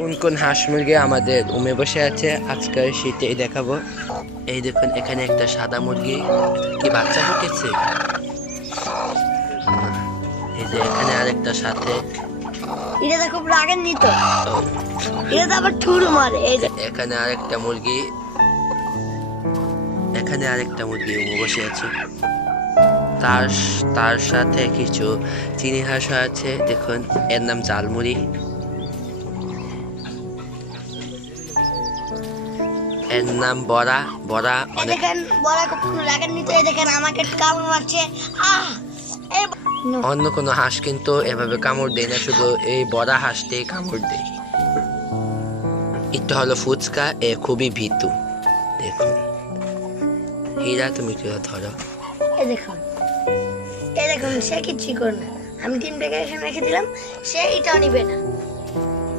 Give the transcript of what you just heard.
কোন কোন হাঁস মুরগি আমাদের উমে বসে আছে আজকে সেটাই দেখাবো। এই দেখুন এখানে একটা সাদা মুরগি কি বাচ্চা ফুটেছে। এই যে এখানে আরেকটা সাথে এটা তো খুব রাগের নিত, এটা তো আবার ঠুর মারে। এই যে এখানে আরেকটা মুরগি, এখানে আরেকটা মুরগি উমে বসে আছে। তার তার সাথে কিছু চিনি হাঁস আছে, দেখুন এর নাম জালমুড়ি। এর নাম বড়া। বড়া এই দেখেন বড় খুব রাগের নিত। এই দেখেন আমাকে কামড় মারছে। এই অন্য কোনো হাঁস কিন্তু এভাবে কামড় দেয় না, শুধু এই বড়া হাঁসটাই কামড় দেয়। এটা হলো ফুচকা, এ খুবই ভীতু। দেখুন হীরা, তুমি কি ধরো। এই দেখুন, এই দেখুন সে কিচ্ছুই করে না। আমি 3 টাকা এখানে রেখে দিলাম, সে এটাও নিবে না।